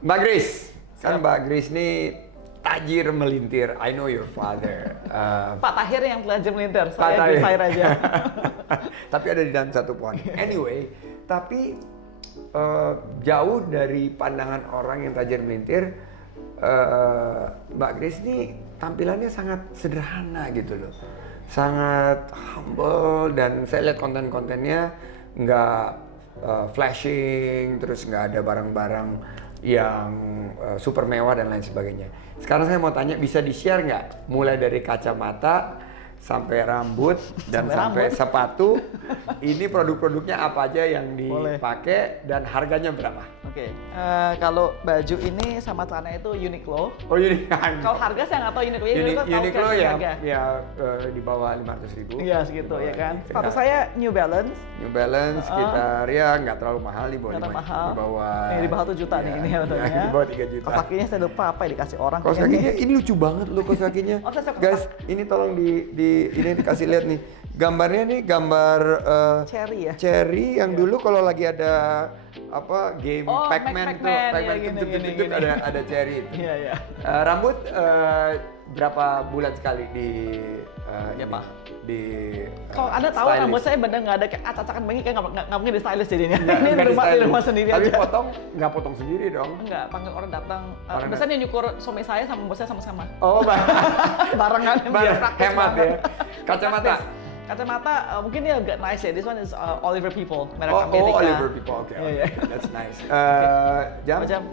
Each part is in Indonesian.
Mbak Grace, kan Mbak Grace ini tajir melintir. I know your father. Pak Tahir yang tajir melintir, saya desain aja. Tapi ada di dalam satu pohon. Anyway, tapi jauh dari pandangan orang yang tajir melintir, Mbak Grace ini tampilannya sangat sederhana gitu loh. Sangat humble, dan saya lihat konten-kontennya nggak flashing, terus nggak ada barang-barang yang super mewah dan lain sebagainya. Sekarang saya mau tanya, bisa di-share nggak mulai dari kacamata sampai rambut dan sampai sepatu, ini produk-produknya apa aja yang dipakai dan harganya berapa? Oke, kalau baju ini sama celana itu Uniqlo. Oh, Uniqlo. Kalau harga saya nggak tahu Uniqlo. Uniqlo ya di bawah 500.000. Iya segitu ya kan. Sepatu saya New Balance. New Balance sekitar ya nggak terlalu mahal, di bawah di bawah 1 juta nih ini sebetulnya. Di bawah 3 juta. Kaos kakinya saya lupa apa ya, dikasih orang. Kaos kakinya ini lucu banget loh kaos kakinya. Guys, ini tolong ini dikasih lihat nih. Gambarnya nih gambar cherry yang dulu kalau lagi ada apa game Pac-Man tuh, Pac-Man ada cherry itu. Iya. Rambut berapa bulan sekali kalau Anda tahu stylist. rambut saya bener nggak ada kayak acak-acakan begini, kayak nggak mungkin di stylist jadinya. Ini Nggak di rumah sendiri tapi aja. potong nggak potong sendiri dong? Enggak, panggil orang datang. Biasanya nyukur suami saya sama bos saya sama-sama. Oh, barengan biar praktis hemat banget. ya. Kacamata. Kacamata mungkin dia agak nice ya. This one is Oliver People, merek Oh, Amerika. Oliver People. Oke. Yeah. That's nice.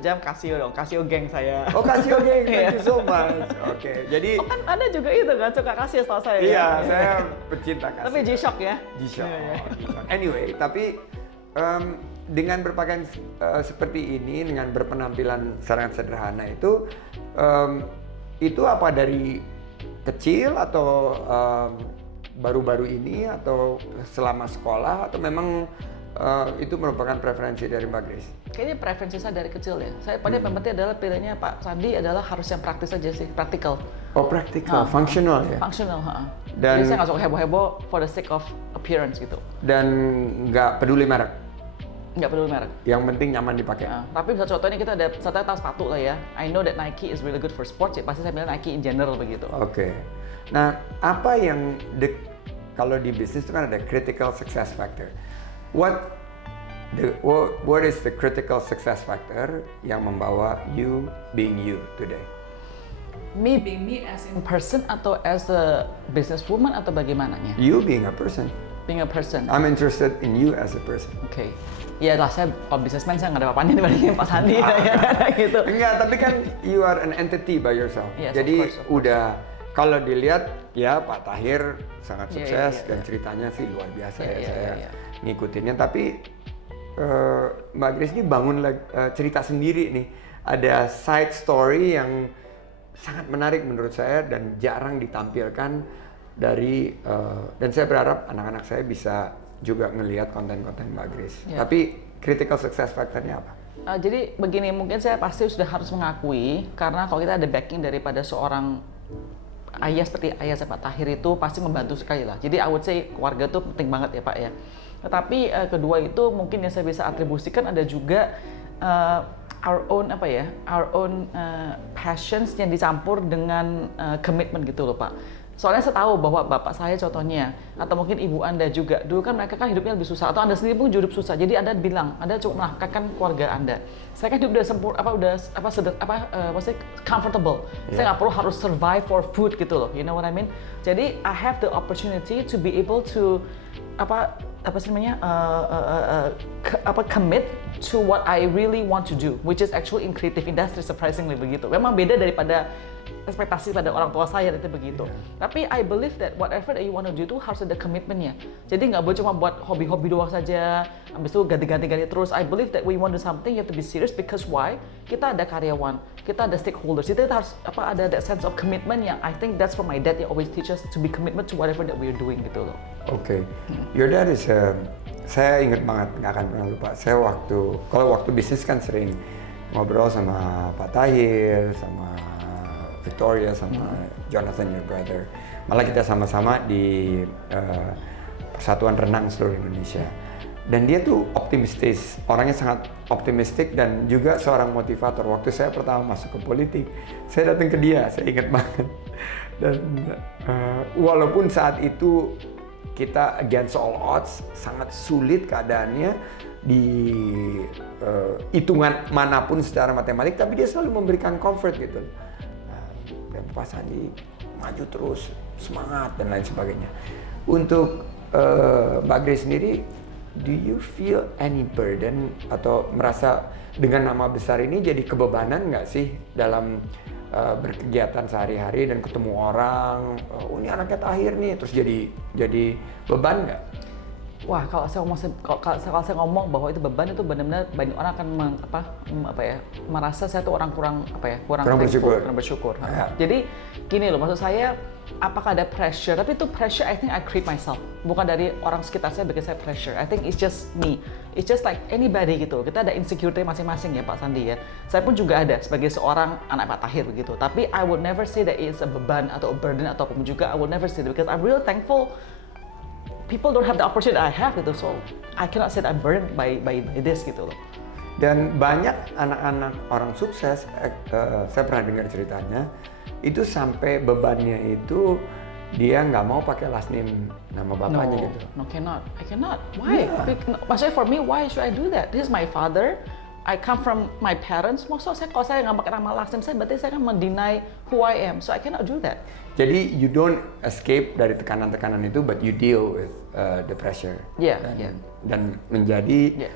Jam Casio dong, Casio geng saya. Oh, Casio geng. Thank you so much. Oke. Jadi kan Anda juga itu kan suka Casio setahu saya. Iya, ya? saya pecinta Casio. Tapi G-Shock ya. G-Shock. Anyway, tapi dengan berpakaian seperti ini, dengan berpenampilan sangat sederhana itu apa dari kecil atau baru-baru ini atau selama sekolah, atau memang itu merupakan preferensi dari Mbak Grace? Kayaknya preferensi saya dari kecil ya. Saya pada penting adalah pilihnya Pak Sandi adalah harus yang praktis aja sih, praktikal. Oh, praktikal, functional ya? Functional, Dan jadi saya nggak suka heboh-heboh for the sake of appearance gitu. Dan nggak peduli merek? Nggak peduli merek. Yang penting nyaman dipakai. Tapi contohnya kita ada satu tahu sepatu lah ya. I know that Nike is really good for sports, ya pasti saya bilang Nike in general begitu. Oke. Nah, apa yang kalau di bisnis itu kan ada critical success factor. What is the critical success factor yang membawa you being you today? Me being me as in person atau as a businesswoman atau bagaimananya? You being a person. Being a person. I'm interested in you as a person. Oke. Ya lah, saya kalau businessman saya nggak ada apa-apanya dibandingin Pak Sandi gitu. Enggak, tapi kan you are an entity by yourself. Yes, jadi of course. Udah kalau dilihat ya Pak Tahir sangat sukses dan ceritanya sih luar biasa saya ngikutinnya. Tapi Mbak Grace ini bangun cerita sendiri nih. Ada side story yang sangat menarik menurut saya dan jarang ditampilkan dari dan saya berharap anak-anak saya bisa juga ngelihat konten-konten Mbak Grace. Tapi critical success factor-nya apa? Jadi begini, mungkin saya pasti sudah harus mengakui karena kalau kita ada backing daripada seorang ayah seperti ayah saya Pak Tahir itu pasti membantu sekali lah. Jadi I would say keluarga itu penting banget ya Pak ya. Tetapi kedua itu mungkin yang saya bisa atribusikan ada juga our own passions yang dicampur dengan commitment gitu loh Pak. Soalnya saya tahu bahwa bapak saya contohnya, atau mungkin ibu Anda juga, dulu kan mereka kan hidupnya lebih susah, atau Anda sendiri pun hidup susah. Jadi Anda bilang, Anda cukup menafkahkan keluarga Anda. Saya kan hidup udah comfortable. Saya nggak perlu harus survive for food gitu loh, you know what I mean? Jadi I have the opportunity to be able to commit to what I really want to do, which is actually in creative industry, surprisingly begitu. Memang beda daripada ekspektasi pada orang tua saya itu begitu. Tapi I believe that whatever that you want to do itu harus ada komitmennya. Jadi nggak boleh cuma buat hobi-hobi doang saja, habis itu ganti-ganti terus. I believe that we want to do something, you have to be serious because why? Kita ada karyawan, kita ada stakeholders. Kita harus ada that sense of commitment yang I think that's from my dad. He always teach us to be commitment to whatever that we're doing gitu loh. Oke, your dad is saya ingat banget, nggak akan pernah lupa. Saya waktu bisnis kan sering ngobrol sama Pak Tahir, sama Victoria, sama Jonathan, your brother. Malah kita sama-sama di Persatuan Renang seluruh Indonesia. Dan dia tuh optimistis, orangnya sangat optimistik dan juga seorang motivator. Waktu saya pertama masuk ke politik, saya datang ke dia, saya ingat banget. Dan walaupun saat itu kita against all odds, sangat sulit keadaannya di hitungan manapun secara matematik, tapi dia selalu memberikan comfort gitu. Dan Pak Sandi maju terus, semangat dan lain sebagainya. Untuk Mbak Grace sendiri, do you feel any burden atau merasa dengan nama besar ini jadi kebebanan nggak sih dalam berkegiatan sehari-hari dan ketemu orang, oh ini anaknya Tahir nih, terus jadi beban nggak? Wah, kalau saya ngomong bahwa itu beban, itu benar-benar banyak orang akan merasa saya tuh orang kurang bersyukur. kurang bersyukur. Ya. Jadi gini loh, maksud saya, apakah ada pressure? Tapi itu pressure I think I create myself, bukan dari orang sekitar saya bikin saya pressure. I think it's just me. It's just like anybody gitu. Kita ada insecurity masing-masing ya Pak Sandi ya. Saya pun juga ada sebagai seorang anak Pak Tahir begitu. Tapi I would never say that it's a beban atau a burden atau apapun juga. I would never say that because I'm real thankful. People don't have the opportunity I have gitu, so I cannot say that I'm burdened by this gitu loh. Dan banyak anak-anak orang sukses, saya pernah dengar ceritanya, itu sampai bebannya itu dia nggak mau pakai last name nama bapaknya gitu. No, I cannot. Why? Yeah. Maksudnya for me, why should I do that? This is my father. I come from my parents. Maksudnya kalau saya nggak pakai nama last name saya, berarti saya kan mendeny who I am. So I cannot do that. Jadi you don't escape dari tekanan-tekanan itu, but you deal with the pressure. Yeah, dan menjadi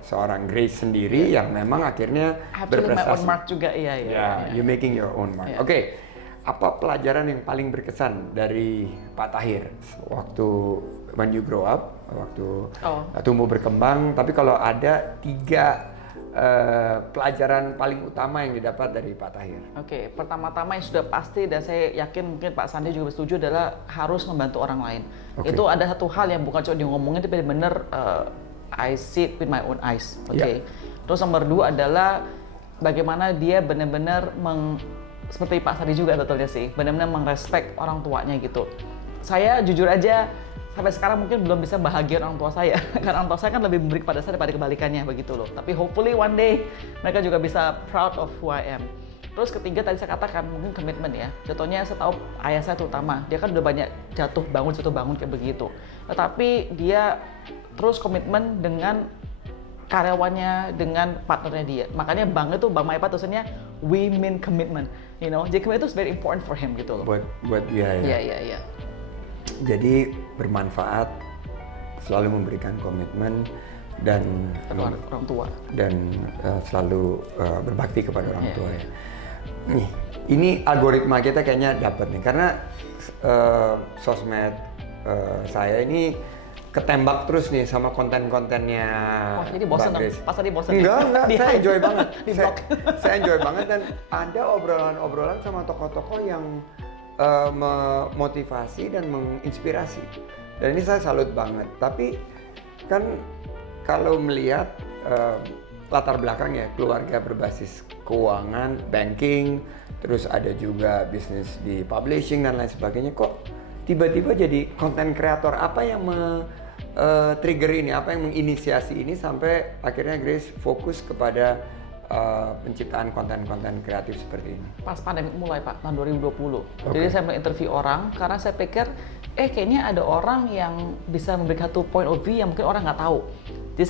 seorang Grace sendiri yang memang akhirnya berprestasi. My own mark juga, You making your own mark. Yeah. Oke, apa pelajaran yang paling berkesan dari Pak Tahir waktu when you grow up, waktu tumbuh berkembang? Tapi kalau ada 3 pelajaran paling utama yang didapat dari Pak Tahir. Oke, pertama-tama yang sudah pasti dan saya yakin mungkin Pak Sandi juga setuju adalah harus membantu orang lain. Itu ada satu hal yang bukan cuma dia ngomongin, tapi benar-benar I see it with my own eyes. Oke. Terus nomor 2 adalah bagaimana dia benar-benar seperti Pak Sandi juga sebetulnya sih, benar-benar merespek orang tuanya gitu. Saya jujur aja sampai sekarang mungkin belum bisa bahagia orang tua saya karena orang tua saya kan lebih memberi kepada saya daripada kebalikannya begitu loh. Tapi hopefully one day mereka juga bisa proud of who I am. Terus ketiga tadi saya katakan mungkin komitmen ya. Contohnya saya tahu ayah saya terutama, dia kan udah banyak jatuh bangun kayak begitu. Tetapi dia terus komitmen dengan karyawannya, dengan partnernya dia. Makanya Bang Maipa tulisannya we mean commitment, you know. Jadi commitment itu very important for him gitu loh. Buat dia ya. Iya. Jadi bermanfaat, selalu memberikan komitmen dan orang tua dan selalu berbakti kepada orang tua ya. Nih, ini algoritma kita kayaknya dapat nih karena sosmed saya ini ketembak terus nih sama konten-kontennya. Wah, jadi bosan dong. Pas tadi bosan. Enggak, saya enjoy banget. Saya enjoy banget dan ada obrolan-obrolan sama tokoh-tokoh yang memotivasi dan menginspirasi. Dan ini saya salut banget. Tapi kan kalau melihat latar belakangnya, keluarga berbasis keuangan, banking, terus ada juga bisnis di publishing dan lain sebagainya, kok tiba-tiba jadi konten kreator? Apa yang trigger ini? Apa yang menginisiasi ini sampai akhirnya Grace fokus kepada penciptaan konten-konten kreatif seperti ini? Pas pandemi mulai Pak, tahun 2020. Jadi saya mulai interview orang karena saya pikir kayaknya ada orang yang bisa memberikan satu point of view yang mungkin orang nggak tahu. Jadi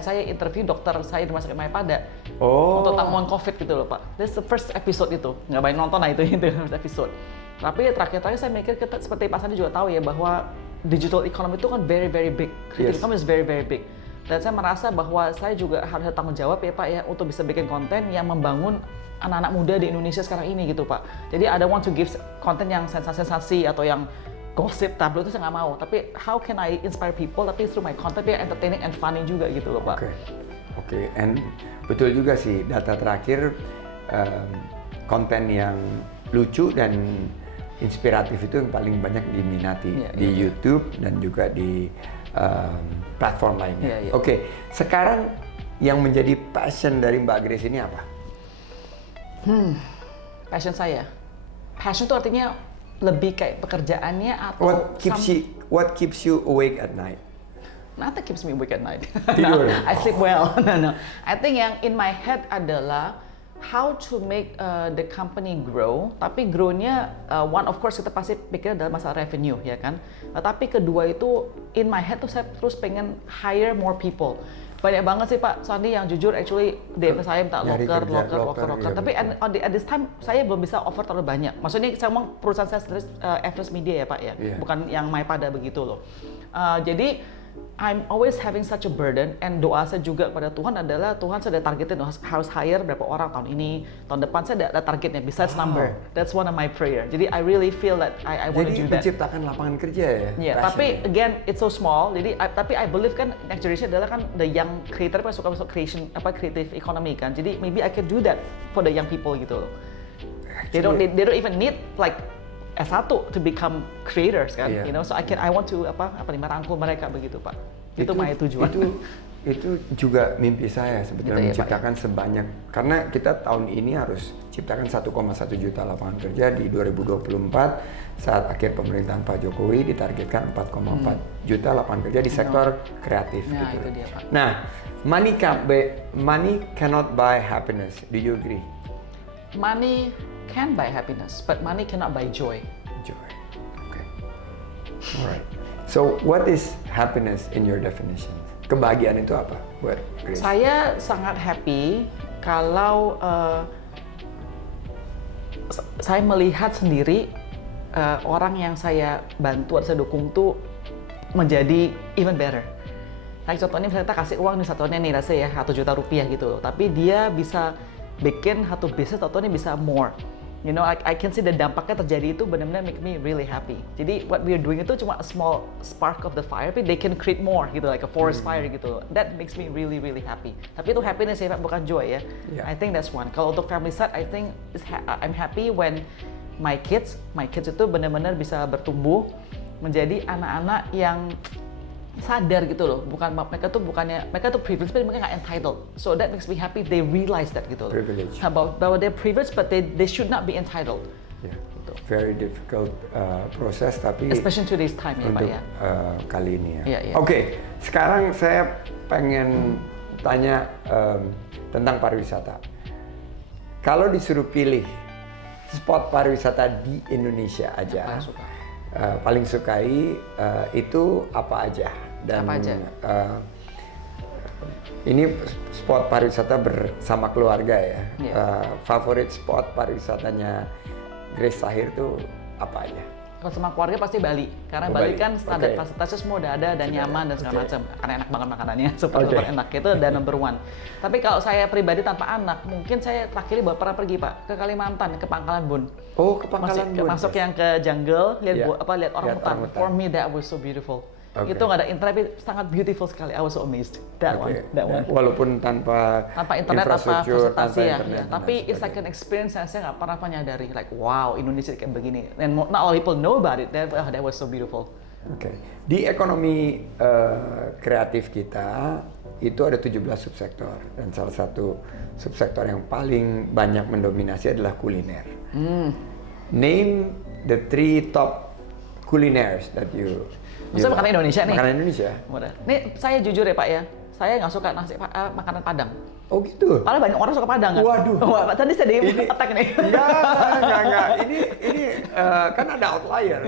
saya interview dokter saya di Rumah Sakit Mayapada untuk tamuan COVID gitu loh Pak. That's the first episode itu, nggak banyak nonton lah itu first episode. Tapi terakhir saya mikir kita seperti Pak Sandi juga tahu ya bahwa digital economy itu kan very very big. Digital economy is very very big. Dan saya merasa bahwa saya juga harus tanggung jawab ya Pak ya untuk bisa bikin konten yang membangun anak-anak muda di Indonesia sekarang ini gitu Pak. Jadi I don't want to give konten yang sensasi-sensasi atau yang gosip tabloid itu saya nggak mau. Tapi how can I inspire people tapi through my content yang entertaining and funny juga gitu loh Pak. Oke. And betul juga sih data terakhir konten yang lucu dan inspiratif itu yang paling banyak diminati di YouTube dan juga di platform lainnya. Oke, sekarang yang menjadi passion dari Mbak Grace ini apa? Passion saya. Passion itu artinya lebih kayak pekerjaannya atau what keeps what keeps you awake at night? Nothing keeps me awake at night. Tidur. I sleep well. No. I think yang in my head adalah how to make the company grow. Tapi grow-nya one of course kita pasti pikir adalah masalah revenue ya kan. Tapi kedua itu in my head tuh saya terus pengen hire more people. Banyak banget sih Pak Sandi yang jujur actually DM saya minta loker. Iya, Tapi at this time saya belum bisa offer terlalu banyak. Maksudnya saya ngomong perusahaan saya sendiri Everest Media ya Pak ya, bukan yang MyPada begitu loh. Jadi I'm always having such a burden, and doa saya juga pada Tuhan adalah Tuhan saya udah targetin harus hire berapa orang tahun ini, tahun depan saya ada targetnya besides number. That's one of my prayer. Jadi I really feel that I want to do that. Jadi menciptakan lapangan kerja ya? Yeah, tapi again it's so small. Jadi tapi I believe kan next generation adalah kan the young creator kan suka masuk creation creative economy kan. Jadi maybe I can do that for the young people gitu loh. They don't even need like S1 to become creators kan, you know, so I want to merangkul mereka begitu Pak. Itu my tujuan. Itu juga mimpi saya sebetulnya, gitu menciptakan sebanyak, karena kita tahun ini harus ciptakan 1,1 juta lapangan kerja di 2024 saat akhir pemerintahan Pak Jokowi ditargetkan 4,4 juta lapangan kerja di sektor kreatif Nah, gitu. itu dia, Pak. Nah, money cannot buy happiness. Do you agree? Money can buy happiness, but money cannot buy joy. Joy. Okay. Alright. So, what is happiness in your definition? Kebahagiaan itu apa buat Grace? Saya sangat happy kalau saya melihat sendiri orang yang saya bantu atau saya dukung tuh menjadi even better. Nah, contohnya misalnya kita kasih uang nih satuannya nih rasanya ya 1 juta rupiah gitu loh, tapi dia bisa bikin satu bisnis contohnya bisa more. You know, I can see the dampaknya terjadi itu benar-benar make me really happy. Jadi what we are doing itu cuma a small spark of the fire, tapi they can create more gitu, like a forest fire gitu. That makes me really happy. Tapi itu happiness ya Pak, bukan joy ya. Yeah. I think that's one. Kalau untuk family side, I think I'm happy when my kids itu benar-benar bisa bertumbuh menjadi anak-anak yang sadar gitu loh, mereka tuh privileged tapi mereka nggak entitled, so that makes me happy if they realize that gitu loh. Privilege. Bahwa they're privileged but they should not be entitled. Yeah. Gitu. Very difficult proses, tapi especially in today's time ya Pak untuk ya. Kali ini ya. Yeah, yeah. Oke, sekarang saya pengen tanya tentang pariwisata. Kalau disuruh pilih spot pariwisata di Indonesia aja, paling sukai itu apa aja? Dan apa aja? Ini spot pariwisata bersama keluarga ya. Yeah. Favorit spot pariwisatanya Grace Tahir tuh apa aja? Kalau sama keluarga pasti Bali, karena Bali kan standar fasilitasnya semua udah ada dan nyaman dan segala macam. Karena enak banget makanannya, super enak, itu dan number one. Tapi kalau saya pribadi tanpa anak, mungkin saya terakhir pernah pergi Pak ke Kalimantan, ke Pangkalan Bun. Oh, ke Pangkalan Bun. Masuk yang ke jungle, lihat orang hutan. For me that was so beautiful. Itu nggak ada internet, tapi sangat beautiful sekali. I was so amazed. That one. Walaupun tanpa internet, tanpa fasilitasi ya. internet, Tapi it's like an experience yang saya nggak pernah menyadari. Like wow, Indonesia kayak begini. And not all people know about it. That was so beautiful. Oke. Di ekonomi kreatif kita itu ada 17 subsektor, dan salah satu subsektor yang paling banyak mendominasi adalah kuliner. Name the 3 top culiners that you Maksudnya makanan Indonesia nih? Makanan Indonesia. Nih saya jujur ya Pak ya, saya nggak suka makanan Padang. Oh gitu? Padahal banyak orang suka Padang kan? Waduh. Tadi saya attack nih. Enggak. Ini kan ada outlier.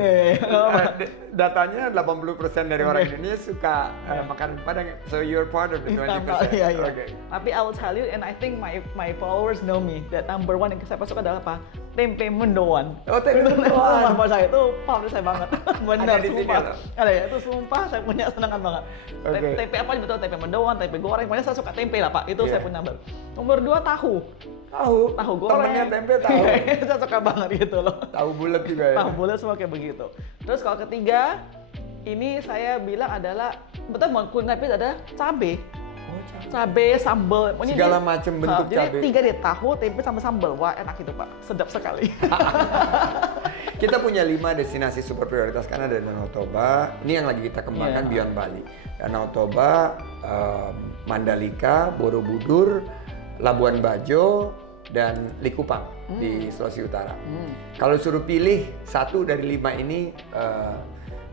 Datanya 80% dari orang Indonesia suka makanan Padang. So you're part of the 20%. Iya. Okay. Tapi I will tell you, and I think my followers know me, that number one yang saya suka adalah apa? Tempe mendoan. Oh, tempe mendoan. Sama saya itu favorit saya banget. Benar, sumpah. Ada ya, itu sumpah saya punya senangan banget. Okay. Tempe apa betul? Tempe mendoan, tempe goreng. Pokoknya saya suka tempe lah Pak. Itu saya punya number. Nomor 2 tahu. Tahu goreng. Temennya tempe tahu. Saya suka banget gitu loh. Tahu bulat juga ya. Tahu bulat semua kayak begitu. Terus kalau ketiga, ini saya bilang adalah betul mau kuliner ada cabe. Cabe, sambal, segala macam bentuk cabe. Jadi 3 deh, tahu, tempe sama sambal. Wah, enak itu Pak. Sedap sekali. Kita punya 5 destinasi super prioritas karena ada Danau Toba. Ini yang lagi kita kembangkan beyond Bali. Danau Toba, Mandalika, Borobudur, Labuan Bajo, dan Likupang di Sulawesi Utara. Kalau suruh pilih 1 dari 5 ini,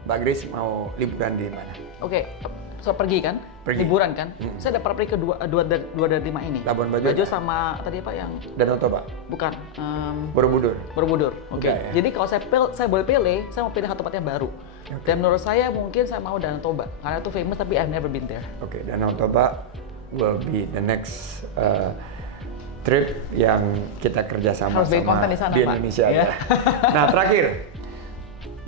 Mbak Grace mau liburan di mana? Oke, so pergi kan? Pergi. Liburan kan? Saya udah pernah pergi ke dua dari 5 ini. Labuan Bajo sama tadi apa yang Danau Toba, bukan Borobudur. Borobudur. Oke. Udah, ya. Jadi kalau saya boleh pilih, saya mau pilih satu tempat yang baru. Dan menurut saya mungkin saya mau Danau Toba karena itu famous tapi I've never been there. Oke, Danau Toba will be the next trip yang kita kerjasama Harus bikin konten di sana, Pak. Indonesia. Ya. Ya. Nah terakhir,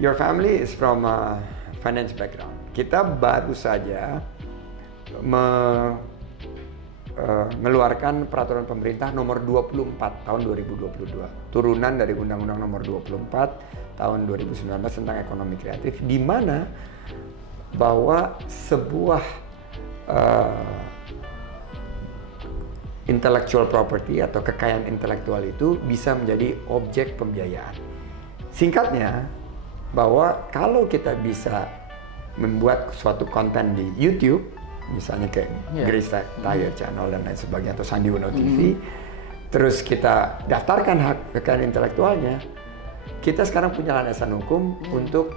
your family is from a finance background. Kita baru saja mengeluarkan peraturan pemerintah nomor 24 tahun 2022, turunan dari Undang-Undang nomor 24 tahun 2019 tentang ekonomi kreatif, di mana bahwa sebuah intellectual property atau kekayaan intelektual itu bisa menjadi objek pembiayaan. Singkatnya, bahwa kalau kita bisa membuat suatu konten di YouTube, misalnya kayak Grace Thayer Channel dan lain sebagainya, atau Sandi Uno TV, terus kita daftarkan hak kekayaan intelektualnya, kita sekarang punya landasan hukum untuk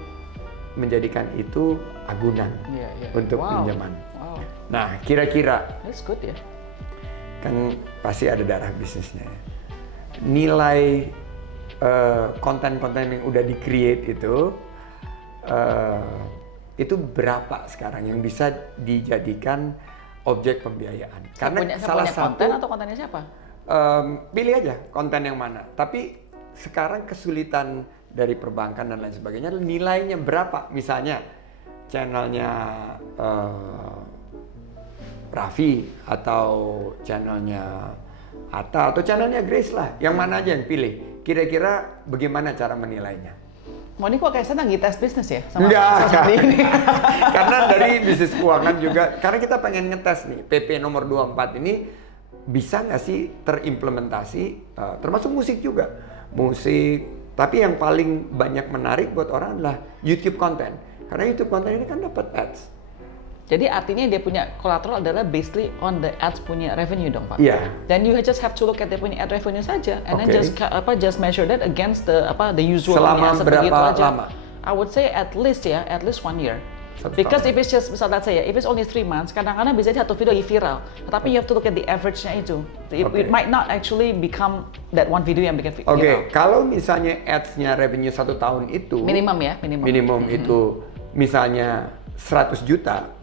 menjadikan itu agunan untuk pinjaman. Wow. Nah, kira-kira That's good ya. kan pasti ada darah bisnisnya. Nilai konten-konten yang udah di-create itu berapa sekarang yang bisa dijadikan objek pembiayaan? Karena salah satu konten atau kontennya siapa? Pilih aja konten yang mana. Tapi sekarang kesulitan dari perbankan dan lain sebagainya nilainya berapa? Misalnya channelnya Raffi atau channelnya Atta atau channelnya Grace lah, yang mana aja yang pilih. Kira-kira bagaimana cara menilainya? Mau ini kok kayak senang tes bisnis ya? Sama Enggak, seperti ini. karena dari bisnis keuangan juga, karena kita pengen ngetes nih, PP nomor 24 ini bisa nggak sih terimplementasi, termasuk musik juga. Musik, tapi yang paling banyak menarik buat orang adalah YouTube konten. Karena YouTube konten ini kan dapat ads. Jadi artinya dia punya collateral adalah basically on the ads punya revenue dong, Pak. Iya. Dan you just have to look at dia punya ad revenue saja, and then Oke. just measure that against the usual Selama seperti itu berapa aja. lama? I would say at least 1 year. Satu Because tahun. if it's just misalnya saya, if it's only 3 months, kadang-kadang bisa jadi satu video lagi viral. Tetapi you have to look at the average-nya itu. Oke. It might not actually become that one video yang bikin viral. Oke, kalau misalnya ads-nya revenue 1 tahun itu Minimum ya, minimum. itu misalnya 100 juta,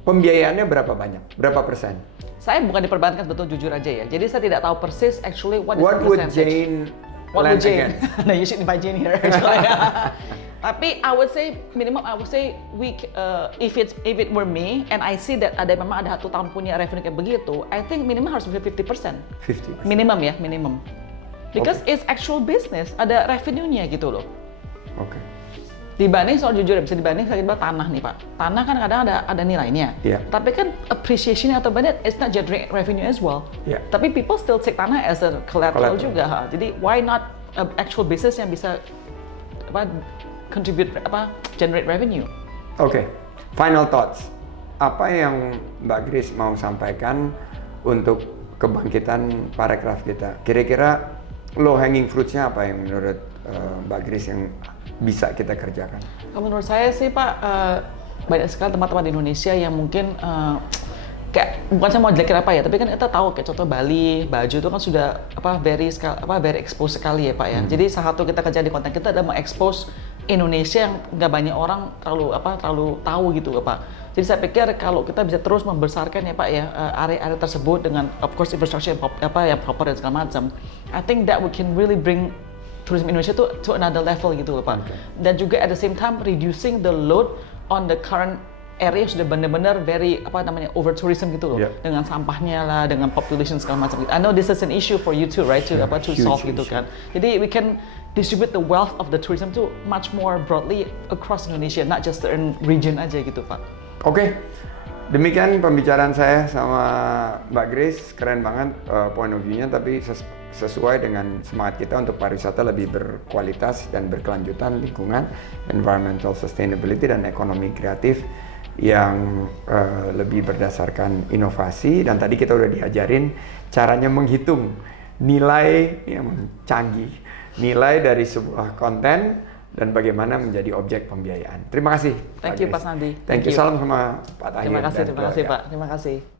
pembiayaannya berapa banyak? Berapa persen? Saya bukan di perbankan, betul jujur aja ya. Jadi saya tidak tahu persis actually what is What the would percentage. Jane What would land Jane? against? No, you should invite Jane here. Actually. Tapi I would say minimum, I would say if it were me and I see that memang ada 1 tahun punya revenue kayak begitu, I think minimum harus 50%. 50%. Minimum ya, minimum. Because it's actual business, ada revenue-nya gitu loh. Oke. Dibanding soal jujur ya, bisa dibanding sama tanah nih Pak. Tanah kan kadang ada nilainya. Iya. Tapi kan appreciation atau bandit it's not generate revenue as well. Iya. Tapi people still take tanah as a collateral Collateral. juga. Jadi why not actual business yang bisa contribute generate revenue? Oke. Final thoughts. Apa yang Mbak Grace mau sampaikan untuk kebangkitan parekraf kita? Kira-kira low hanging fruits-nya apa yang menurut Mbak Grace yang bisa kita kerjakan? Kalau menurut saya sih Pak, banyak sekali teman-teman di Indonesia yang mungkin kayak bukan saya mau jelekin apa ya, tapi kan kita tahu kayak contoh Bali, Bajo itu kan sudah very expose sekali ya Pak ya. Jadi salah satu kita kerja di konten kita adalah mengekspos Indonesia yang nggak banyak orang terlalu tahu gitu Pak. Jadi saya pikir kalau kita bisa terus membesarkan ya Pak ya area-area tersebut dengan of course infrastructure yang proper dan segala macam, I think that we can really bring tourism Indonesia to another level gitu loh Pak. Okay. Dan juga at the same time reducing the load on the current area sudah benar-benar very over tourism gitu loh. Yeah. Dengan sampahnya lah, dengan population segala macam. I know this is an issue for you too, right? To Huge solve gitu issue. kan. Jadi we can distribute the wealth of the tourism to much more broadly across Indonesia, not just certain region aja gitu Pak. Oke. Demikian pembicaraan saya sama Mbak Grace, keren banget point of view-nya, tapi sesuai dengan semangat kita untuk pariwisata lebih berkualitas dan berkelanjutan, lingkungan, environmental sustainability, dan ekonomi kreatif yang lebih berdasarkan inovasi. Dan tadi kita udah diajarin caranya menghitung nilai yang canggih, nilai dari sebuah konten dan bagaimana menjadi objek pembiayaan. Terima kasih. Thank you Pak Sandi. Thank you. Salam sama Pak Tahir. Terima kasih dan keluarga. Pak. Terima kasih.